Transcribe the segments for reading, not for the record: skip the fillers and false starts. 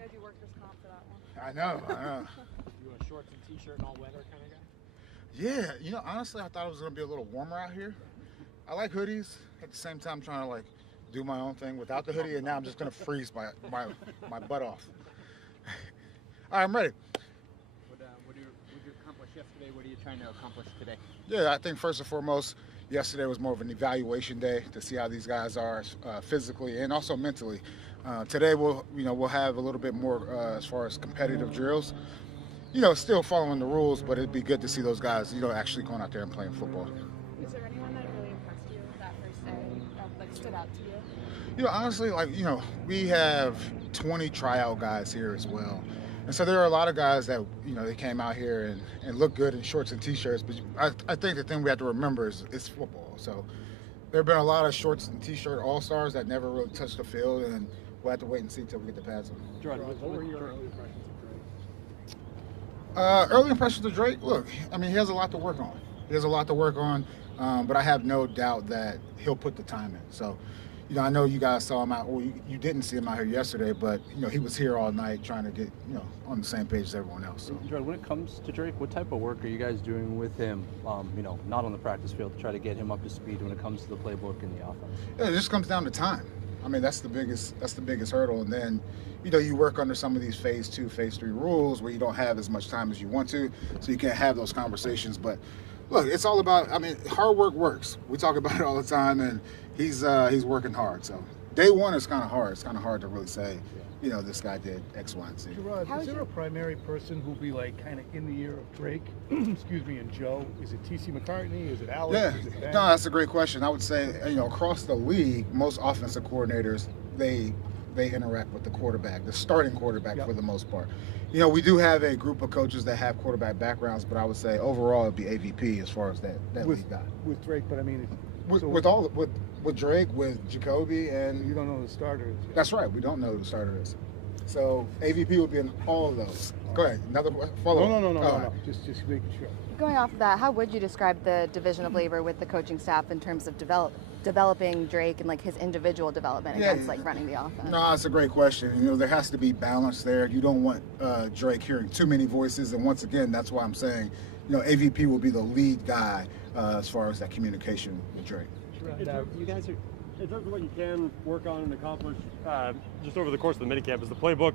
Glad you workers' comp for that one. I know. You a shorts and t-shirt and all weather kind of guy? Yeah, honestly, I thought it was going to be a little warmer out here. I like hoodies. At the same time, I'm trying to, do my own thing without the hoodie, and now I'm just going to freeze my butt off. All right, I'm ready. What did you accomplish yesterday? What are you trying to accomplish today? Yeah, I think first and foremost, yesterday was more of an evaluation day to see how these guys are physically and also mentally. Today we'll have a little bit more as far as competitive drills. Still following the rules, but it'd be good to see those guys, actually going out there and playing football. Is there anyone that really impressed you that first day, that stood out to you? Honestly, we have 20 tryout guys here as well. And so there are a lot of guys that, they came out here and look good in shorts and T-shirts. But I think the thing we have to remember is it's football. So there have been a lot of shorts and T-shirt all-stars that never really touched the field, and we'll have to wait and see until we get the pads on. Jerod, what were your early impressions of Drake? Early impressions of Drake, look, he has a lot to work on. But I have no doubt that he'll put the time in. So, I know you guys saw him out, or you didn't see him out here yesterday, but, he was here all night trying to get, on the same page as everyone else. So. Jerod, when it comes to Drake, what type of work are you guys doing with him, not on the practice field, to try to get him up to speed when it comes to the playbook and the offense? Yeah, it just comes down to time. That's the biggest hurdle. And then, you work under some of these phase 2, phase 3 rules where you don't have as much time as you want to, so you can't have those conversations. But look, it's all about, hard work works. We talk about it all the time, and he's working hard. So day one is kind of hard. It's kind of hard to really say, this guy did X, Y, and Z. Jerod, is there a primary person who'll be kind of in the ear of Drake, excuse me, and Joe? Is it T.C. McCartney? Is it Alex? Yeah, Is it Ben? no, that's a great question. I would say, across the league, most offensive coordinators, they interact with the quarterback, the starting quarterback for the most part. We do have a group of coaches that have quarterback backgrounds, but I would say overall it'd be AVP as far as that lead guy. With Drake, but With Drake, with Jacoby, and you don't know who the starter is yet. That's right. We don't know who the starter is. So AVP would be in all of those. Go ahead. Another follow. No. Just making sure. Going off of that, how would you describe the division of labor with the coaching staff in terms of developing Drake and his individual development against running the offense? No, that's a great question. There has to be balance there. You don't want Drake hearing too many voices, and once again, that's why I'm saying, AVP will be the lead guy as far as that communication with Drake. You guys are, in terms of what you can work on and accomplish just over the course of the minicamp, is the playbook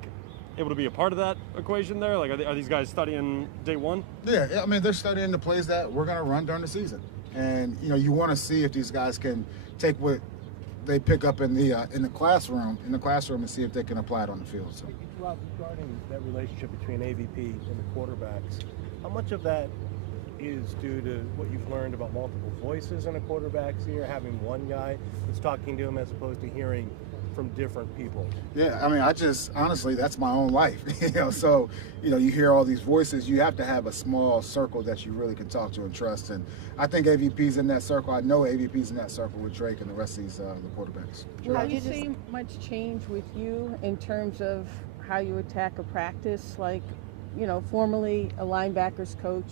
able to be a part of that equation there? Are these guys studying day one? Yeah, they're studying the plays that we're going to run during the season. And, you want to see if these guys can take what they pick up in the classroom and see if they can apply it on the field. So. Regarding that relationship between AVP and the quarterbacks, how much of that is due to what you've learned about multiple voices in a quarterback's ear, having one guy that's talking to him as opposed to hearing from different people? Yeah, I just, honestly, that's my own life. So, you hear all these voices, you have to have a small circle that you really can talk to and trust. And I think AVP's in that circle. I know AVP's in that circle with Drake and the rest of these the quarterbacks. Have you seen much change with you in terms of how you attack a practice? Formerly a linebackers coach,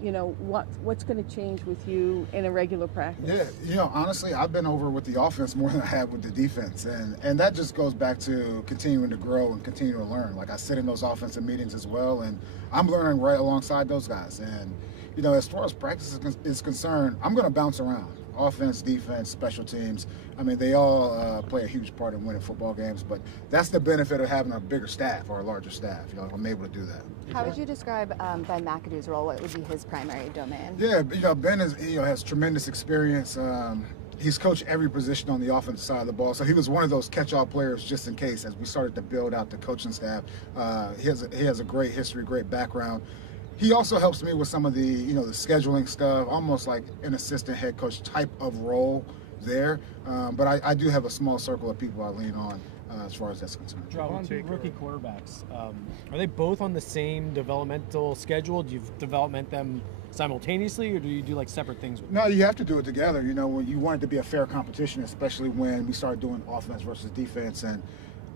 what's going to change with you in a regular practice? Yeah, honestly, I've been over with the offense more than I have with the defense. And that just goes back to continuing to grow and continue to learn. I sit in those offensive meetings as well, and I'm learning right alongside those guys. And, as far as practice is concerned, I'm going to bounce around. Offense, defense, special teams. They all play a huge part in winning football games, but that's the benefit of having a bigger staff or a larger staff. I'm able to do that. How would you describe Ben McAdoo's role? What would be his primary domain? Yeah, Ben has tremendous experience. He's coached every position on the offensive side of the ball, so he was one of those catch-all players just in case as we started to build out the coaching staff. He has a great history, great background. He also helps me with some of the, the scheduling stuff, almost like an assistant head coach type of role there. But I do have a small circle of people I lean on as far as that's concerned. Jerod, two rookie quarterbacks, are they both on the same developmental schedule? Do you development them simultaneously, or do you do separate things with them? No, you have to do it together. When you want it to be a fair competition, especially when we start doing offense versus defense. And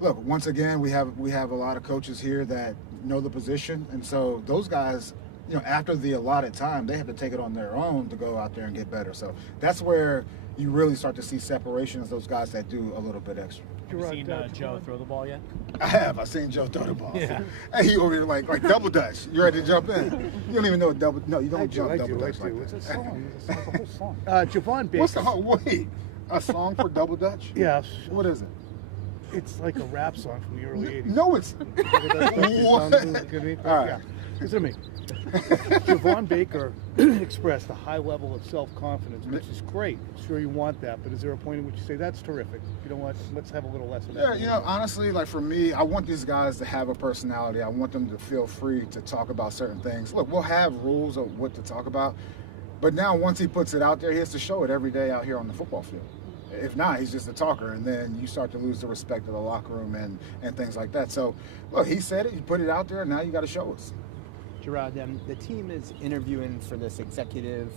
look, once again, we have a lot of coaches here that know the position, and so those guys, after the allotted time, they have to take it on their own to go out there and get better. So that's where you really start to see separation of those guys that do a little bit extra. Have you seen Joe throw the ball yet? I have. I seen Joe throw the ball. Yeah. Hey, he over here like double dutch. You ready to jump in? You don't even know what double. No, you don't jump double dutch like It's a that. song. It's a whole song. Javon Baker. What's the wait? A song for double dutch? Yeah. What is it? It's like a rap song from the early 80s. No, it's. What? All right. Yeah. Listen to me. Javon Baker expressed a high level of self-confidence, which is great. I'm sure you want that, but is there a point in which you say, that's terrific? You know what? Let's have a little less of that. Yeah, honestly, like for me, I want these guys to have a personality. I want them to feel free to talk about certain things. Look, we'll have rules of what to talk about, but now once he puts it out there, he has to show it every day out here on the football field. If not, he's just a talker, and then you start to lose the respect of the locker room and things like that. So, look, he said it, you put it out there, and now you got to show us. Jerod, the team is interviewing for this executive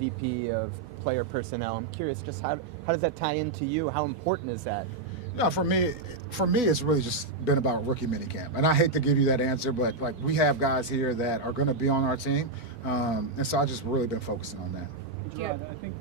VP of player personnel. I'm curious, just how does that tie into you? How important is that? No, for me, it's really just been about rookie minicamp. And I hate to give you that answer, but like we have guys here that are going to be on our team, and so I just really been focusing on that. Jerod, I think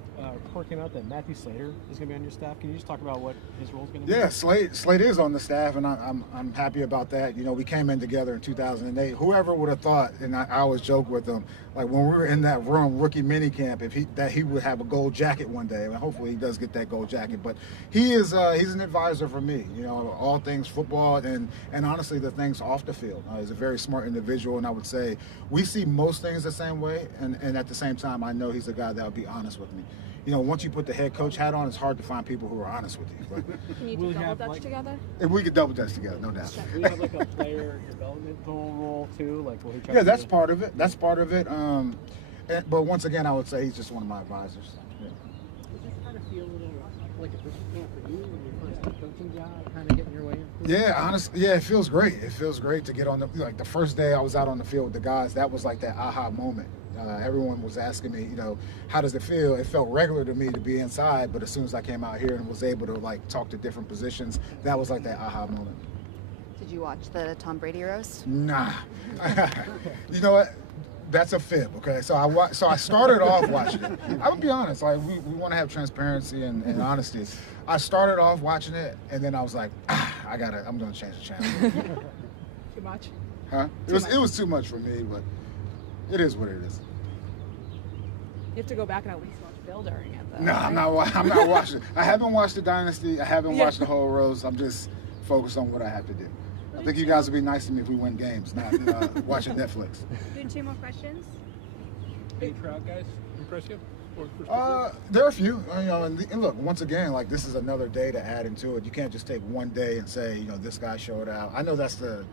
report came out that Matthew Slater is going to be on your staff. Can you just talk about what his role is going to be? Yeah, Slate is on the staff, and I'm happy about that. You know, we came in together in 2008. Whoever would have thought, and I always joke with him, like when we were in that room, rookie minicamp, that he would have a gold jacket one day. And hopefully he does get that gold jacket. But he's an advisor for me. You know, all things football and honestly the things off the field. He's a very smart individual, and I would say we see most things the same way. And at the same time, I know he's a guy that will be honest with me. You know, once you put the head coach hat on, it's hard to find people who are honest with you. But Can you do double dutch together? if we could double dutch together, no doubt. Will you have like a player developmental role too? Like, will he try Yeah, to that's part of it. That's part of it. But once again, I would say he's just one of my advisors. Yeah. Does this kind of feel a little like a booster camp for you when your first head coaching job, kind of getting your way in? Yeah, honestly, yeah, it feels great. It feels great to get on the first day I was out on the field with the guys. That was like that aha moment. Everyone was asking me, you know, how does it feel? It felt regular to me to be inside, but as soon as I came out here and was able to like talk to different positions, that was like that aha moment. Did you watch the Tom Brady roast? Nah. You know what? That's a fib, okay? So I started off watching it. I would be honest, like we want to have transparency and honesty. I started off watching it, and then I was like, I'm gonna change the channel. Too much? Huh? It was too much for me, but it is what it is. You have to go back and at least watch Bill during it, though. No, I'm not watching. I haven't watched the Dynasty. I haven't watched the whole roast. I'm just focused on what I have to do. I think you guys would be nice to me if we win games, not watching Netflix. Doing 2 more questions? Any tryout guys impress you? There are a few, you know, and look, once again, like this is another day to add into it. You can't just take one day and say, you know, this guy showed out. I know that's the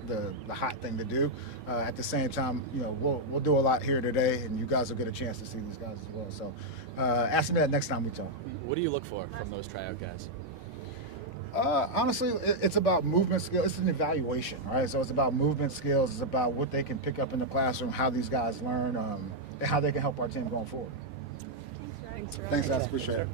hot thing to do. At the same time, you know, we'll do a lot here today, and you guys will get a chance to see these guys as well. So, ask me that next time we talk. What do you look for from those tryout guys? Honestly, it's about movement skills. It's an evaluation, right? So it's about movement skills. It's about what they can pick up in the classroom, how these guys learn, and how they can help our team going forward. Thanks, Jerod. Thanks, guys. Appreciate it.